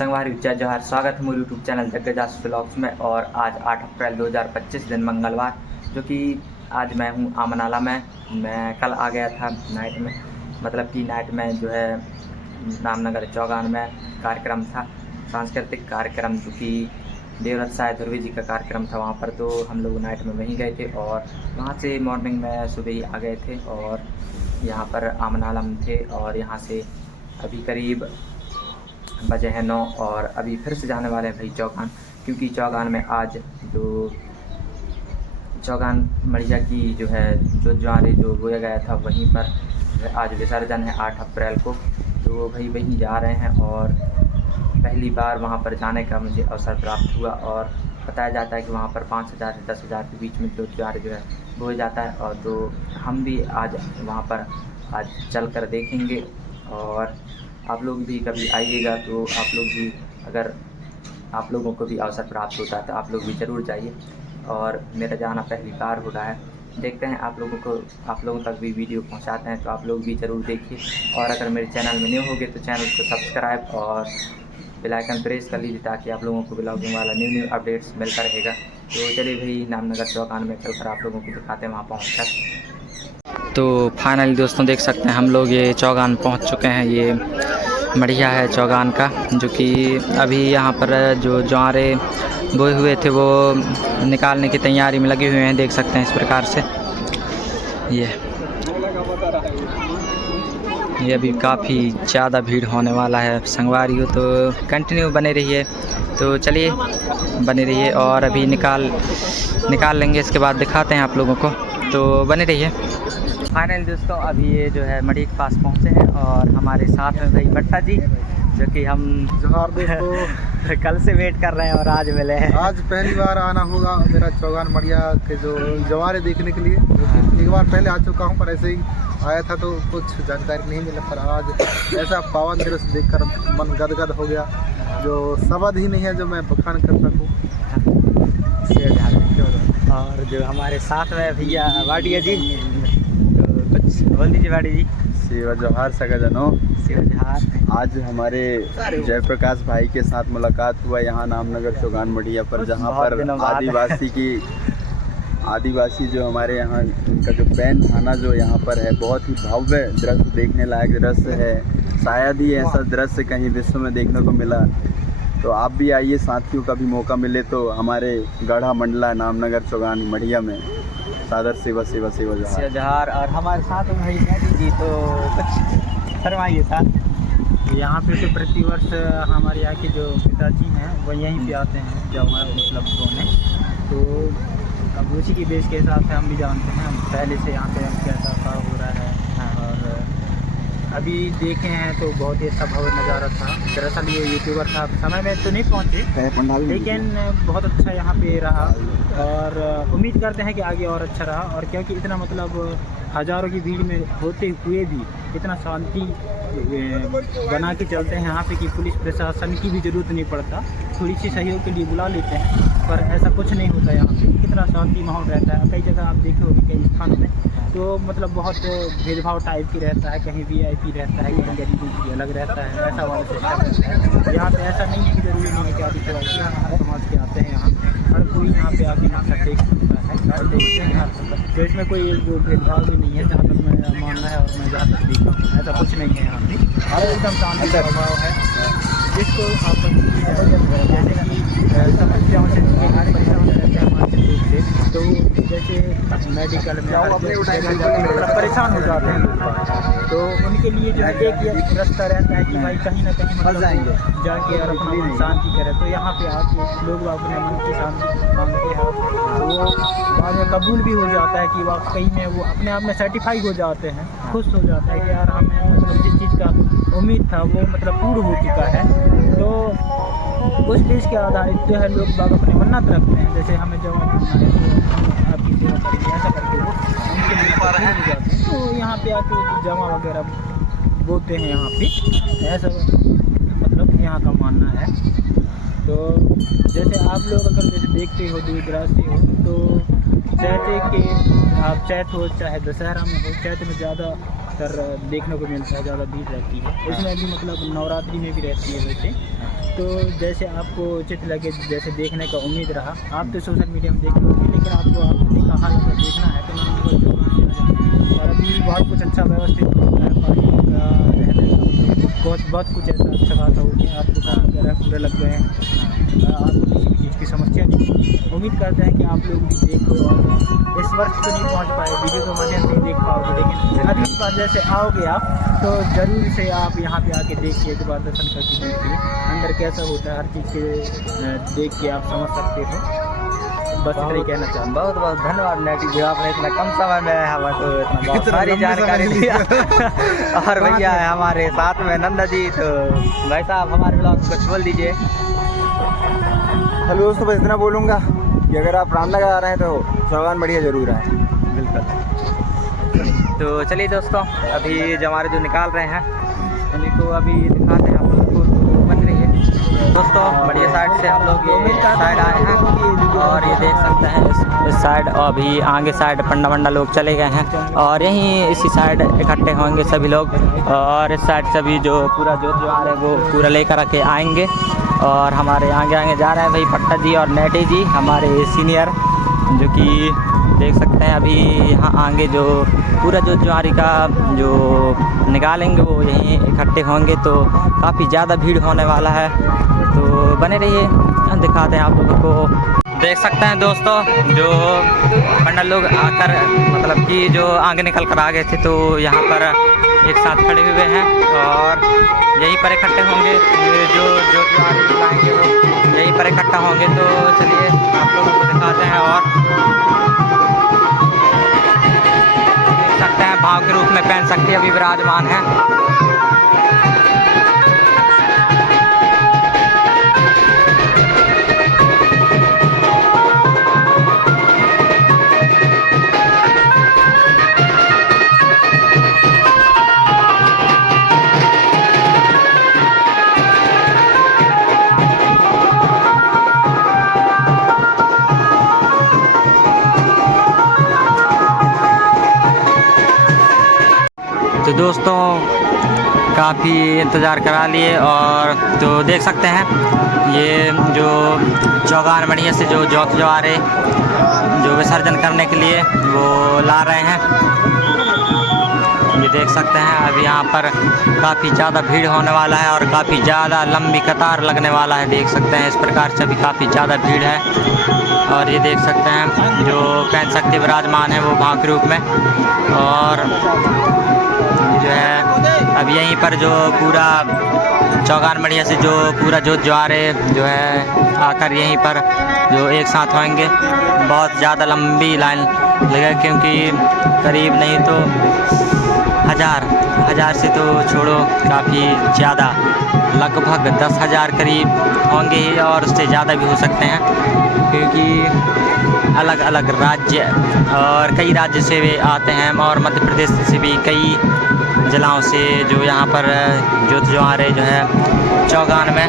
संगवारी जय जोहार। स्वागत है मेरे यूट्यूब चैनल जग्गेदास व्लॉग्स में। और आज 8 अप्रैल 2025 दिन मंगलवार, जो कि आज मैं हूँ आमनाला में। मैं कल आ गया था नाइट में, मतलब कि नाइट में जो है रामनगर चौगान में कार्यक्रम था, सांस्कृतिक कार्यक्रम, जो कि देवव्रत साय ध्रुवे जी का कार्यक्रम था वहाँ पर। तो हम लोग नाइट में वहीं गए थे और वहाँ से मॉर्निंग में सुबह ही आ गए थे और यहाँ पर आमनाला में थे। और यहाँ से अभी करीब बजे हैं 9 और अभी फिर से जाने वाले हैं भाई चौगान, क्योंकि चौगान में आज जो चौगान मड़िया की जो है जो ज्वारे जो बोया गया था वहीं पर आज विसर्जन है 8 अप्रैल को। तो भाई वहीं जा रहे हैं और पहली बार वहाँ पर जाने का मुझे अवसर प्राप्त हुआ। और बताया जाता है कि वहाँ पर 5,000 से 10,000 के बीच में जो ज्वारे जो है बोया जाता है। और तो हम भी आज वहाँ पर आज चल कर देखेंगे और आप लोग भी कभी आइएगा तो आप लोग भी, अगर आप लोगों को भी अवसर प्राप्त होता है तो आप लोग भी ज़रूर जाइए। और मेरा जाना पहली बार हो रहा है, देखते हैं आप लोगों तक भी वीडियो पहुंचाते हैं, तो आप लोग भी ज़रूर देखिए। और अगर मेरे चैनल में न्यू होगे तो चैनल को सब्सक्राइब और बेल आइकन प्रेस कर लीजिए, ताकि आप लोगों को ब्लॉगिंग वाला न्यू अपडेट्स मिलता रहेगा। तो चलिए भाई रामनगर चौगान में चलकर आप लोगों को दिखाते हैं वहाँ पहुँच। तो फाइनली दोस्तों देख सकते हैं हम लोग ये चौगान पहुँच चुके हैं। ये मढ़िया है चौगान का, जो कि अभी यहाँ पर जो ज्वारे बोए हुए थे वो निकालने की तैयारी में लगे हुए हैं, देख सकते हैं इस प्रकार से। ये अभी काफ़ी ज़्यादा भीड़ होने वाला है संगवारी हो, तो कंटिन्यू बने रहिए। तो चलिए बने रहिए और अभी निकाल लेंगे, इसके बाद दिखाते हैं आप लोगों को, तो बने रहिए। फाइनल दोस्तों अभी ये जो है मढ़ी के पास पहुँचे हैं और हमारे साथ में भाई भट्टा जी, जो कि हम जोहार दोस्तों कल से वेट कर रहे हैं और आज मिले हैं। आज पहली बार आना होगा मेरा चौगान मढ़िया के जो जवारे देखने के लिए। एक बार पहले आ चुका हूं, पर ऐसे ही आया था तो कुछ जानकारी नहीं मिला, पर आज ऐसा पावन दृश्य देखकर मन गदगद हो गया, जो शब्द ही नहीं है जो मैं बखान कर सकूँ। और जो हमारे साथ में भैया वाडिया जी, तो कुछ बोल दीजिए वाडी जी। शिव जोहार सगाजनों। आज हमारे जयप्रकाश भाई के साथ मुलाकात हुआ यहाँ नामनगर चौगान मढ़िया पर, जहाँ पर आदिवासी जो हमारे यहाँ उनका जो पैन थाना जो यहाँ पर है, बहुत ही भव्य दृश्य, देखने लायक दृश्य है। शायद ही ऐसा दृश्य कहीं विश्व में देखने को मिला। तो आप भी आइए, साथियों का भी मौका मिले तो हमारे गढ़ा मंडला नामनगर चौगान मढ़िया में सादर सेवा जोहार। और हमारे साथ में भाई जी, तो कुछ फरमाइए सर। यहाँ पे तो प्रतिवर्ष हमारे यहाँ के जो पिताजी हैं वो यहीं पे आते हैं जब हमारा मतलब सोने, तो अब उसी की बेस के हिसाब से हम भी जानते हैं पहले से यहाँ पे कैसा का हो रहा है। और अभी देखे हैं तो बहुत ही अच्छा भव्य नज़ारा था। दरअसल ये यूट्यूबर था, समय में तो नहीं पहुँचे, लेकिन बहुत अच्छा यहाँ पे रहा और उम्मीद करते हैं कि आगे और अच्छा रहा। और क्योंकि इतना मतलब हज़ारों की भीड़ में होते हुए भी इतना शांति बना के चलते हैं यहाँ पे कि पुलिस प्रशासन की भी ज़रूरत नहीं पड़ता, थोड़ी सी सहयोग के लिए बुला लेते हैं, पर ऐसा कुछ नहीं होता यहाँ पे। कितना शांति माहौल रहता है। कई जगह आप देखे होंगे कई स्थानों में तो मतलब बहुत भेदभाव टाइप की रहता है, कहीं VIP रहता है, कहीं गरीबों की अलग रहता है, ऐसा वाला सिस्टम है। यहाँ पे ऐसा नहीं है कि ज़रूरी नहीं है कि आदिवासी हर समाज के आते हैं, यहाँ हर कोई यहाँ पे आके माथा टेक सकता है और देखते हैं हर। तो इसमें कोई जो भेदभाव भी नहीं है, जहाँ तक मेरा मानना है और मैं जहाँ तक देखा हूँ, ऐसा कुछ नहीं है यहाँ पे। और एकदम शांति का भाव है, जिसको आप जैसे कि समस्याओं से परेशान रहते हैं मानसिक रूप से, तो जैसे मेडिकल में परेशान हो जाते हैं, तो उनके लिए जो है एक ये रास्ता रहता है कि भाई कहीं ना कहीं मतलब जाएंगे जाके और अपना मन शांति करें। तो यहाँ पे आके लोग अपने मन की शांति मांगते हैं, तो वो बाद में कबूल भी हो जाता है कि वाकई में वो अपने आप में सर्टिफाई हो जाते हैं, खुश हो जाता है कि यार हमें मतलब जिस चीज़ का उम्मीद था वो मतलब पूर्ण हो चुका है। तो उस चीज़ के आधारित जो है लोग बाग अपने मन्नत रखते हैं, जैसे हमें जमा करना है तो आपकी सेवा करेंगे, ऐसा करके वो उनके लिए हो जाते हैं। तो यहाँ पे आके जमा वगैरह बोते हैं यहाँ पे, ऐसा मतलब यहाँ का मानना है। तो जैसे आप लोग अगर जैसे देखते हो दूर दराज से हो, तो चैते के आप चैत हो चाहे दशहरा में हो, चैत में ज़्यादा ज़्यादातर देखने को मिलता है, ज़्यादा भीड़ रहती है। इसमें भी मतलब नवरात्रि में भी रहती है वैसे। तो जैसे आपको उचित लगे, जैसे देखने का उम्मीद रहा, आप तो सोशल मीडिया में देखते होंगे, लेकिन आपने देखा हाल अगर देखना है तो नामनगर चौगान। और अभी बहुत कुछ अच्छा व्यवस्थित हो गया है, पानी का, रहने का, बहुत कुछ ऐसा अच्छा खासा हो गया। आप दुकान वगैरह पूरे लग गए हैं, आपको किसी भी चीज़ की समस्या नहीं होगी। उम्मीद करते हैं कि आप लोग भी देखो, और इस वर्ष तो नहीं पहुंच पाए, वीडियो के माध्यम से देख पाओगे, लेकिन अगली बार जैसे आओगे आप तो ज़रूर से आप यहाँ पे आके देखिए, एक बार दर्शन करके देखिए अंदर कैसा होता है, हर चीज़ के देख के आप समझ सकते हो। बस इतना ही कहना चाहूँ। बहुत बहुत धन्यवाद नेटी जो आपने इतना कम समय में हमको इतना बहुत सारी जानकारी दिया। और भैया है हमारे साथ में नंदा जी, तो भाई साहब हमारे ब्लॉग को कुछ बोल दीजिए। हेलो दोस्तों, बस इतना बोलूँगा कि अगर आप रामनगर आ रहे हैं तो चौगान मढ़िया ज़रूर आएँ। बिल्कुल। तो चलिए दोस्तों, अभी जो हमारे जो निकाल रहे हैं उन्हीं को अभी दिखाते हैं आप लोगों को, तो बन रही है दोस्तों। बढ़िया साइड से हम लोग ये साइड आए हैं और ये देख सकते हैं इस साइड, और अभी आगे साइड पंडा वंडा लोग चले गए हैं और यहीं इसी साइड इकट्ठे होंगे सभी लोग। और इस साइड से भी जो पूरा जो आ रहे हैं वो पूरा लेकर के आएंगे। और हमारे आगे आगे जा रहे हैं भाई पट्टा जी और नेटी जी, हमारे सीनियर, जो कि देख सकते हैं अभी यहाँ आगे जो पूरा जो ज्वारी का जो निकालेंगे वो यहीं इकट्ठे होंगे, तो काफ़ी ज़्यादा भीड़ होने वाला है। तो बने रहिए, दिखाते हैं आप लोगों को। देख सकते हैं दोस्तों, जो पंडा लोग आकर मतलब कि जो आगे निकल कर आ गए थे, तो यहाँ पर एक साथ खड़े हुए हैं और यहीं पर इकट्ठे होंगे। जो जो आएंगे वो यहीं पर इकट्ठा होंगे। तो चलिए आप लोगों को दिखाते हैं। और देख सकते हैं भाव के रूप में पहन सकते अभी विराजमान है। तो दोस्तों काफ़ी इंतज़ार करा लिए, और तो देख सकते हैं ये जो चौगान मढ़िया से जो जोत जवारे जो विसर्जन करने के लिए वो ला रहे हैं, ये देख सकते हैं। अब यहाँ पर काफ़ी ज़्यादा भीड़ होने वाला है और काफ़ी ज़्यादा लंबी कतार लगने वाला है, देख सकते हैं। इस प्रकार से भी काफ़ी ज़्यादा भीड़ है। और ये देख सकते हैं जो पहन सकते विराजमान है वो भाव के रूप में। और जो है अब यहीं पर जो पूरा चौगान मढ़िया से जो पूरा जो ज्वारे जो है आकर यहीं पर जो एक साथ होंगे। बहुत ज़्यादा लंबी लाइन लगे, क्योंकि करीब नहीं तो हज़ार से तो छोड़ो, काफ़ी ज़्यादा लगभग 10,000 करीब होंगे ही, और उससे ज़्यादा भी हो सकते हैं, क्योंकि अलग अलग राज्य और कई राज्य से वे आते हैं, और मध्य प्रदेश से भी कई जिलाओं से जो यहाँ पर जोत जवारे जो है चौगान में,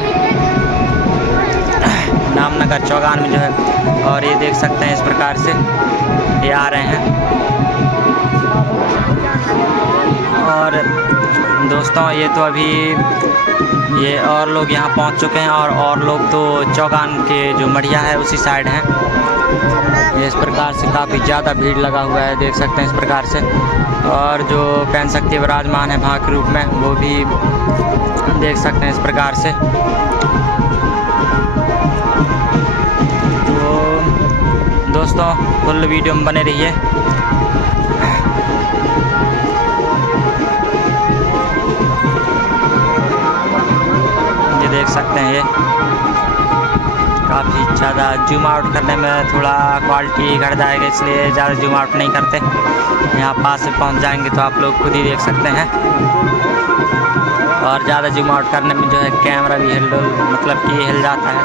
नामनगर चौगान में जो है। और ये देख सकते हैं इस प्रकार से ये आ रहे हैं। और दोस्तों ये तो अभी ये और लोग यहाँ पहुँच चुके हैं, और लोग तो चौगान के जो मढ़िया है उसी साइड हैं। इस प्रकार से काफ़ी ज़्यादा भीड़ लगा हुआ है, देख सकते हैं इस प्रकार से। और जो पहन सकते विराजमान है भाग के रूप में वो भी देख सकते हैं इस प्रकार से। तो दोस्तों फुल वीडियो में बने रहिए। ये देख सकते हैं, ये काफ़ी ज़्यादा जूम आउट करने में थोड़ा क्वालिटी घट जाएगा, इसलिए ज़्यादा जूम आउट नहीं करते। यहाँ पास से पहुँच जाएंगे तो आप लोग खुद ही देख सकते हैं। और ज़्यादा जूम आउट करने में जो है कैमरा भी मतलब कि हिल जाता है,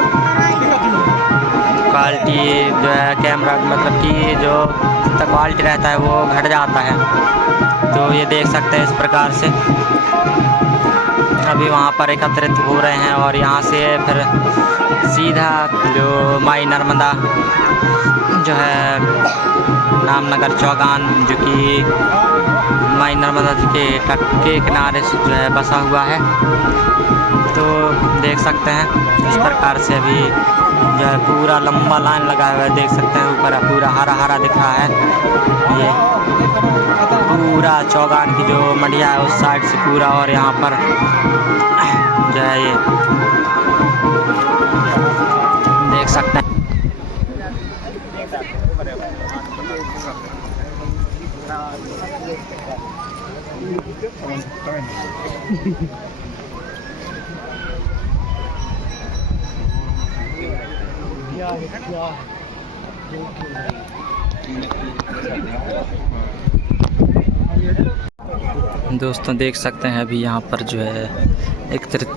क्वालिटी जो है कैमरा मतलब कि जो क्वालिटी रहता है वो घट जाता है। तो ये देख सकते हैं इस प्रकार से अभी वहाँ पर एकत्रित हो रहे हैं, और यहाँ से फिर सीधा जो माई नर्मदा जो है नामनगर चौगान, जो कि माई नर्मदा जी के तट के किनारे से जो है बसा हुआ है। तो देख सकते हैं इस प्रकार से अभी जो है पूरा लंबा लाइन लगा हुआ है। देख सकते हैं ऊपर पूरा हरा हरा दिख रहा है। ये पूरा चौगान की जो मंडिया है उस साइड से पूरा, और यहाँ पर जो है ये देख सकते हैं। दोस्तों देख सकते हैं अभी यहाँ पर जो है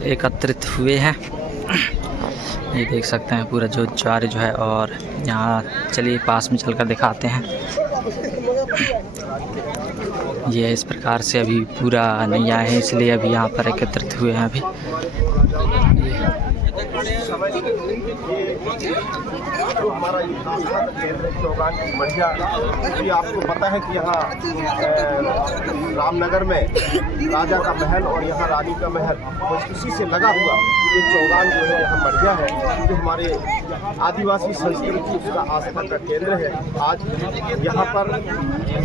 एकत्रित हुए हैं। ये देख सकते हैं पूरा जो ज्वार जो है, और यहाँ चलिए पास में चलकर दिखाते हैं। ये इस प्रकार से अभी पूरा नहीं आए हैं, इसलिए अभी यहाँ पर एकत्रित हुए हैं। अभी जो हमारा चौगान की बढ़िया, क्योंकि आपको पता है कि यहाँ रामनगर में राजा का महल और यहाँ रानी का महल, तो इसी से लगा हुआ ये चौगान जो है यहाँ बढ़िया है, जो हमारे आदिवासी संस्कृति उसका आस्था का केंद्र है। आज यहाँ पर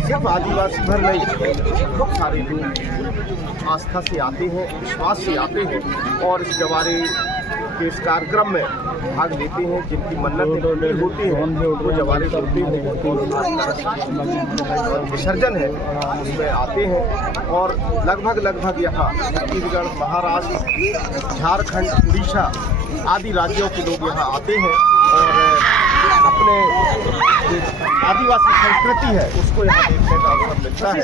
सिर्फ आदिवासी भर नहीं, बहुत सारे लोग आस्था से आते हैं, विश्वास से आते हैं और इस जवारे के इस कार्यक्रम में भाग लेते हैं। जिनकी मन्नतें पूरी होती हैं वो जवारे करते हैं, और विसर्जन है उसमें आते हैं। और लगभग यहाँ छत्तीसगढ़, महाराष्ट्र, झारखंड, उड़ीसा आदि राज्यों के लोग यहाँ आते हैं और अपने आदिवासी संस्कृति है उसको यहाँ देखने का अवसर मिलता है।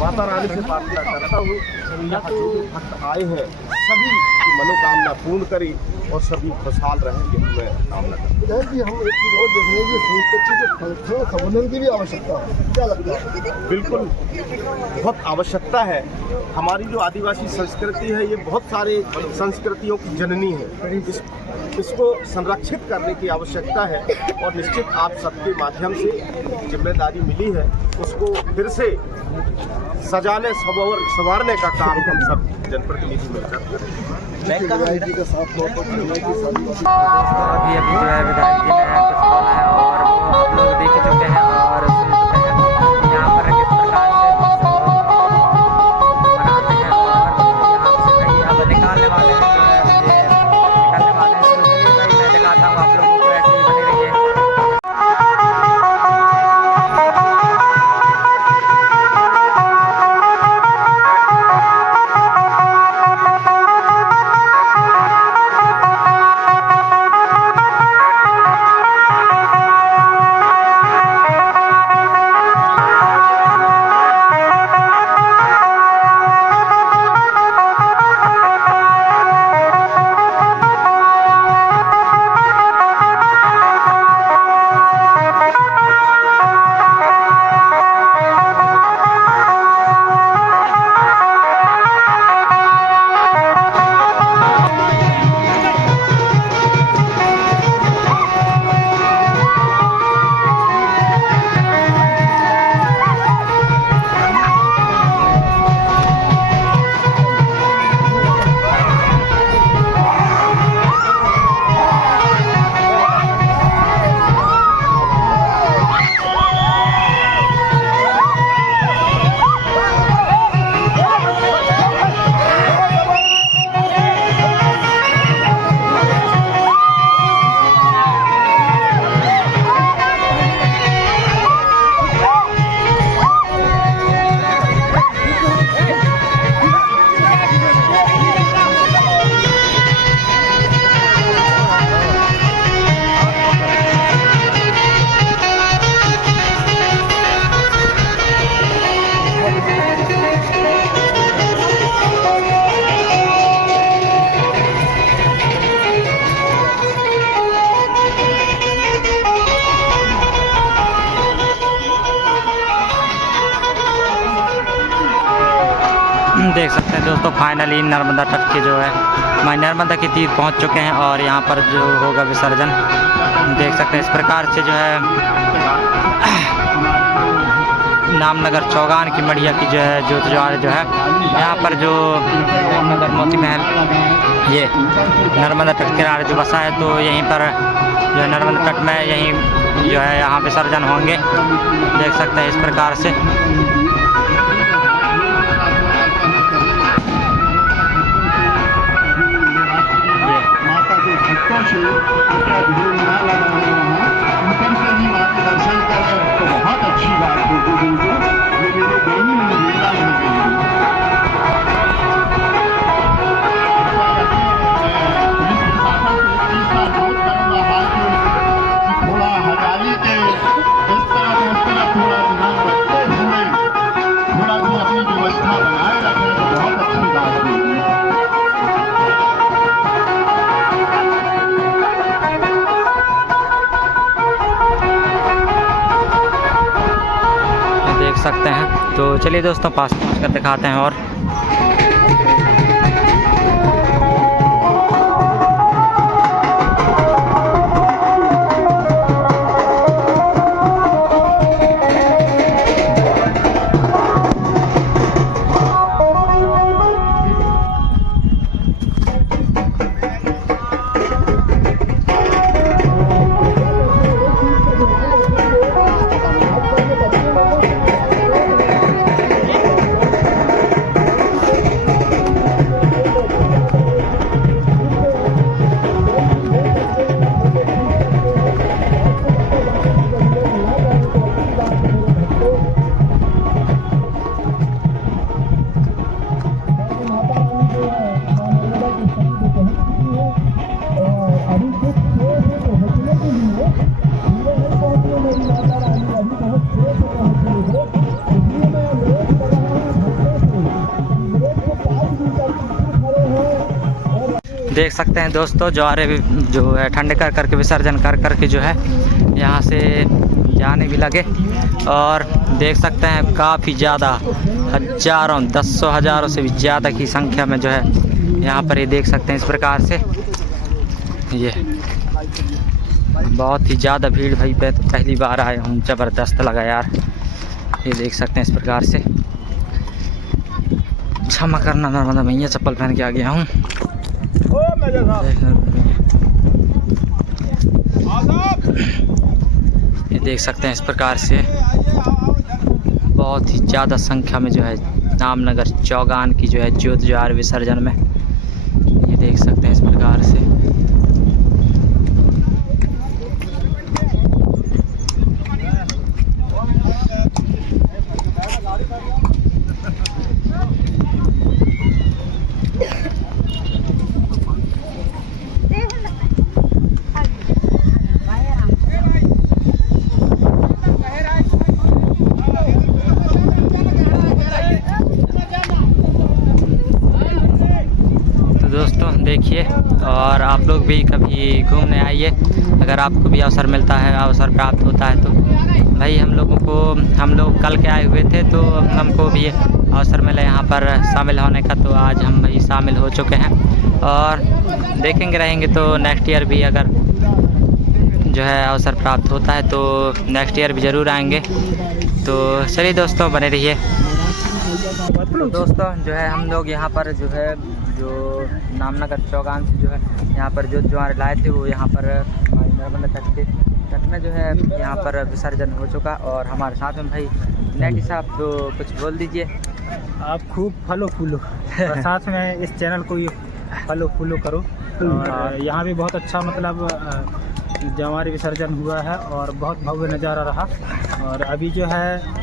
माता रानी से प्रार्थना करता हूँ यहाँ जो भी भक्त आए हैं सभी की मनोकामना पूर्ण करें और सभी खुशहाल रहें, यही मैं कामना करता हूँ। हम एक चीज़ और देख रहे हैं कि संस्कृति के संवर्धन की भी आवश्यकता है, क्या लगता है? बिल्कुल बहुत आवश्यकता है। हमारी जो आदिवासी संस्कृति है ये बहुत सारे संस्कृतियों की जननी है, इसको संरक्षित करने की आवश्यकता है और निश्चित आप सबके माध्यम से जिम्मेदारी मिली है उसको फिर से सजाने संवारने का काम हम सब जनप्रतिनिधि मिलकर करें। अभी जो है विधायक जी ने कुछ बोला है और वो आप लोग देख चुके हैं और सुन चुके हैं यहाँ पर किस प्रकार से मनाते हैं। और यहाँ से कहीं अब निकालने वाले हैं, निकालने वाले हैं, तो चलिए भाई मैं दिखाता हूँ आप लोगों को, ऐसे ही बने रहिए। देख सकते हैं दोस्तों फाइनली नर्मदा तट के जो है माई नर्मदा के तीर पहुंच चुके हैं और यहाँ पर जो होगा विसर्जन देख सकते हैं। इस प्रकार से जो है नामनगर चौगान की मढ़िया की जो है ज्योत ज्वार जो है यहाँ पर जो नामनगर मोती महल ये नर्मदा तट किनारे जो बसा है, तो यहीं पर जो है नर्मदा तट में यहीं जो है यहाँ विसर्जन होंगे। देख सकते हैं इस प्रकार से। देख सकते हैं, तो चलिए दोस्तों पास पहुँच कर दिखाते हैं। और देख सकते हैं दोस्तों, ज्वारे जो है ठंडे कर करके विसर्जन कर करके जो है यहाँ से जाने भी लगे। और देख सकते हैं काफ़ी ज़्यादा हज़ारों दसों हज़ारों से भी ज़्यादा की संख्या में जो है यहाँ पर ये देख सकते हैं इस प्रकार से। ये बहुत ही ज़्यादा भीड़ भाई, पे तो पहली बार आया हूँ, ज़बरदस्त लगा यार। ये देख सकते हैं इस प्रकार से। क्षमा करना नर्मदा मैया, चप्पल पहन के आ गया हूँ। ये देख सकते हैं इस प्रकार से बहुत ही ज़्यादा संख्या में जो है नामनगर चौगान की जो है ज्योत ज्वार विसर्जन में, ये देख सकते हैं इस प्रकार से। दोस्तों देखिए, और आप लोग भी कभी घूमने आइए, अगर आपको भी अवसर मिलता है, अवसर प्राप्त होता है तो भाई हम लोग कल के आए हुए थे, तो हमको भी अवसर मिला यहाँ पर शामिल होने का, तो आज हम भाई शामिल हो चुके हैं। और देखेंगे रहेंगे तो नेक्स्ट ईयर भी अगर जो है अवसर प्राप्त होता है तो नेक्स्ट ईयर भी ज़रूर आएंगे। तो चलिए दोस्तों बने रहिए। तो दोस्तों जो है हम लोग यहाँ पर जो है जो नामनगर चौगान से जो है यहाँ पर जो ज्वार लाए थे वो यहाँ पर नर्मदा तट में जो है यहाँ पर विसर्जन हो चुका। और हमारे साथ में भाई नेटी साहब, तो कुछ बोल दीजिए। आप खूब फॉलो फूलो और साथ में इस चैनल को ये फॉलो करो। और यहाँ भी बहुत अच्छा मतलब ज्वार विसर्जन हुआ है और बहुत भव्य नज़ारा रहा। और अभी जो है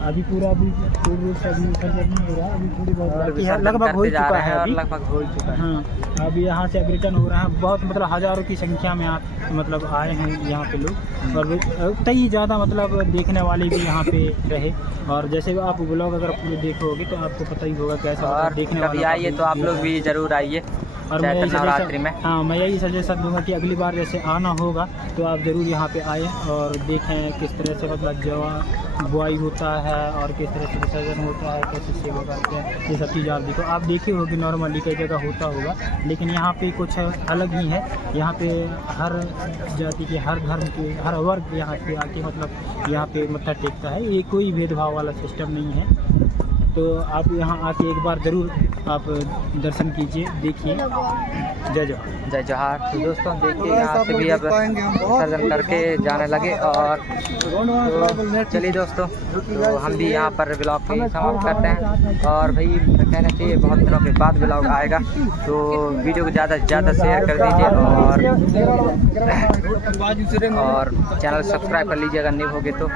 अभी पूर्ण रूप से अभी विसर्जन नहीं हो रहा है, अभी थोड़ी बहुत बाकी है, लगभग हो चुका है अभी, लगभग हो चुका है। हाँ, अभी यहाँ से अब रिटर्न हो रहा है। बहुत मतलब हज़ारों की संख्या में मतलब आए हैं यहाँ पे लोग, और कई ज़्यादा मतलब देखने वाले भी यहाँ पे रहे। और जैसे आप ब्लॉग अगर पूरे देखोगे तो आपको पता ही होगा कैसा और देखने कभी आइए तो आप लोग भी ज़रूर आइए। और मैं यही नवरात्रि में। हाँ, मैं यही सजेशन दूंगा कि अगली बार जैसे आना होगा तो आप ज़रूर यहाँ पे आएँ और देखें किस तरह से मतलब जवा बुआई होता है और किस तरह से विसर्जन होता है, कैसे सेवा करते हैं, ये सब चीज़ आप देखो। आप देखी होगी नॉर्मली कई जगह होता होगा, लेकिन यहाँ पे कुछ अलग ही है। यहाँ पे हर जाति के, हर धर्म के, हर वर्ग यहाँ पे आके मतलब यहाँ पे मत्था टेकता है। ये कोई भेदभाव वाला सिस्टम नहीं है। तो आप यहाँ आके एक बार ज़रूर आप दर्शन कीजिए, देखिए। जय जवाहर। जय जोहार। तो दोस्तों देखिए यहाँ से भी अब विसर्जन करके जाने लगे और तो चलिए दोस्तों, तो हम भी यहाँ पर ब्लॉग को समाप्त करते हैं। और भाई कहना चाहिए बहुत दिनों के बाद ब्लॉग आएगा, तो वीडियो को ज़्यादा से ज़्यादा शेयर कर दीजिए और चैनल सब्सक्राइब कर लीजिए अगर नहीं होगे तो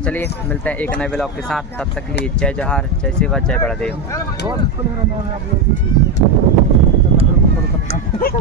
चलिए मिलते हैं एक नए ब्लॉग के साथ। तब तक के लिए जय जोहार, जय सेवा, जय बड़देव।